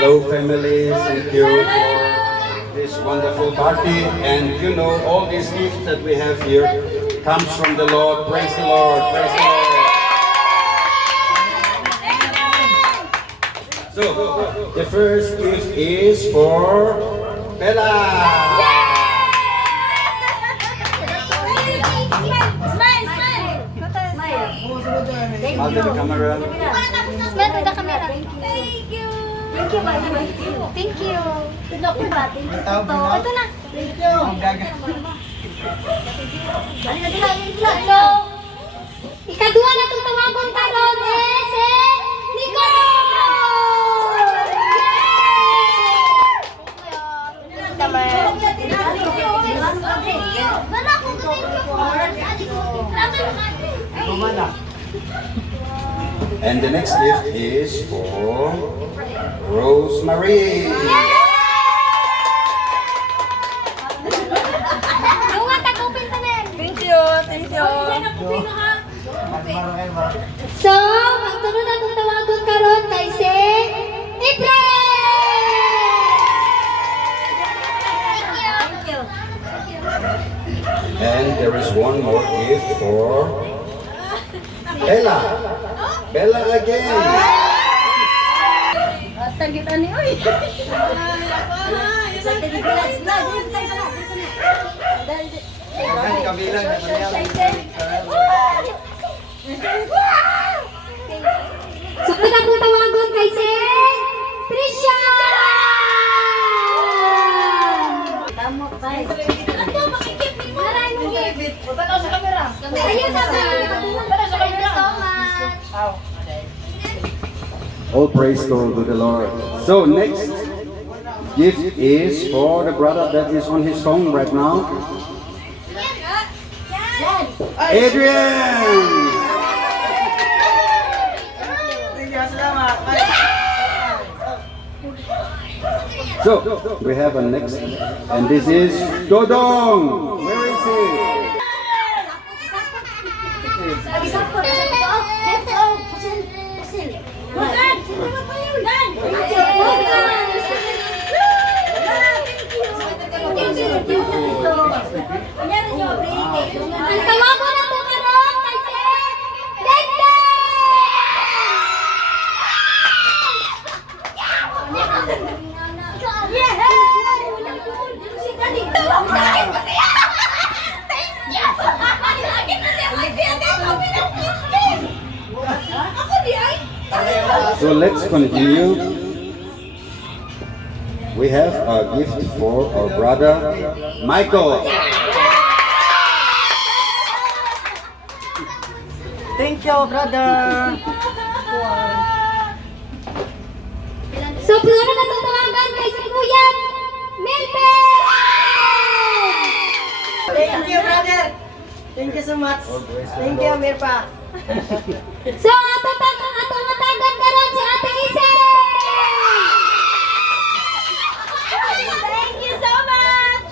Hello family, thank you for this wonderful party. And you know, all these gifts that we have here comes from the Lord. Praise the Lord, praise the Lord. So, the first gift is for Bella. Smile to the camera. Smile to the camera. Thank you. Thank you, Bye. Thank you. Ito ba? Ito na. Thank you. So, ikaduha na itong tawagon karon si Nicole! And the next gift is for Rosemary. Thank you, thank you. So, ang tunod na itong tawagon karon kay si April! Thank you. And there is one more gift for Bella. Bella again. Tagitan ni oy. So, kada po tawagon kay si Trisha! Tamo tayo. Ano, makikip ni mo? Maray mo gibit. Pagkano sa kamera? Ayun sa kamera. Thank you so much. All praise go to the Lord. So next gift is for the brother that is on his phone right now. Adrian! So, we have a next, and this is Dodong. Where is he? Ang tawagon na ito karon kay si Dende! So let's continue. We have a gift for our brother Michael. Thank you, brother. So, puro na itong tawagan kay si Kuya Melvin! Thank you, brother. Thank you so much. Thank you, Mirpa. So, ato matagan karon si Ate Isel! Thank you so much!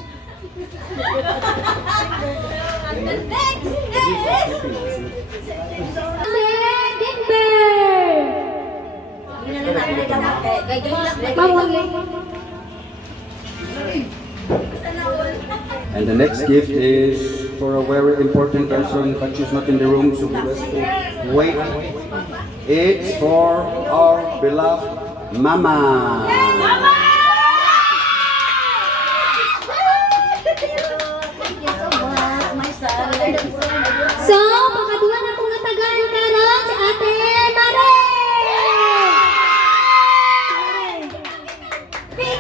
And the next gift is for a very important person, but she's not in the room, so we have to wait. It's for our beloved Mama. So, pakaduha na itong natagaan karon si Ate Mare!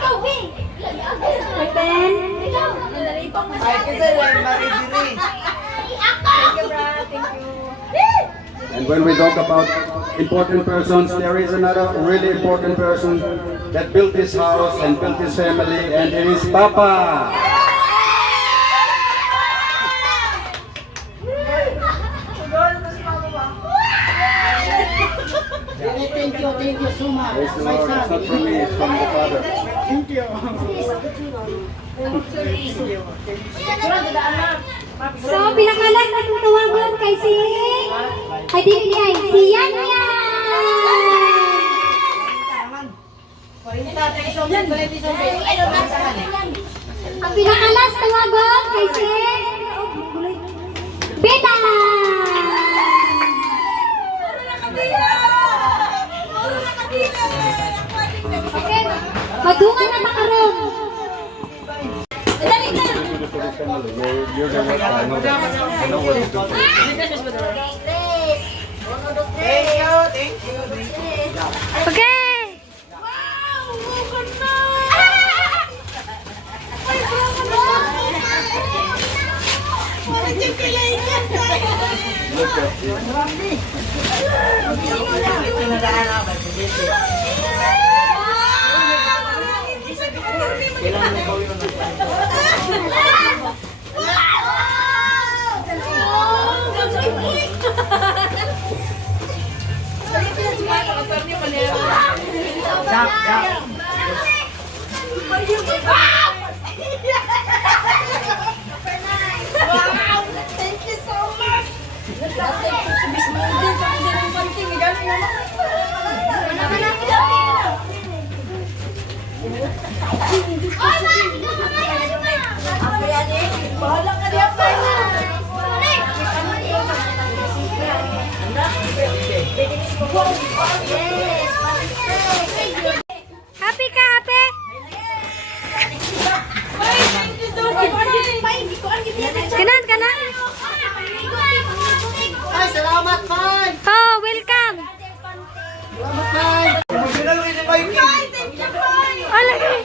Open. And when we talk about important persons, there is another really important person that built this house and built this family, and it is Papa. Thank you so much. Praise the Lord. It's not from me, it's from the Father. Thank you. So, pinakalas na itong tawagon kay si... Ay, di ay, si Yan Yan! Ang pinakalas tawagon kay si Beta! Okay, madungan na makaroon. Dali na! You're the one. I know that. I know what to do. Okay! Look at you. Thank you so much. Bahala ka diyan, Happy ka, happy? Kanan, kanan. Ay, salamat, Pan! Oh, welcome. Salamat, Pan! Oh, lagi.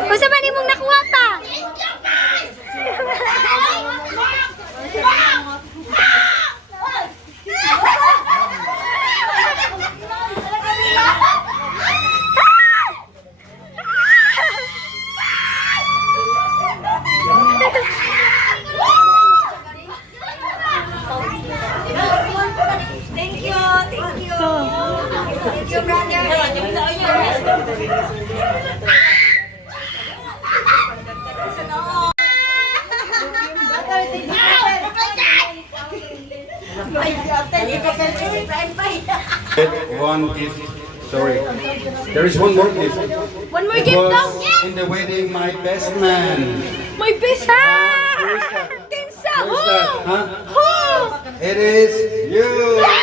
Kung saan man imong nakuha ta? Thank you, thank you. Thank you, brother. One gift. Sorry. There is one more gift. One more It gift was daw. in the wedding, my best man. My best. Where's that? Tinsa. Where's that? Huh? Ho! It is you.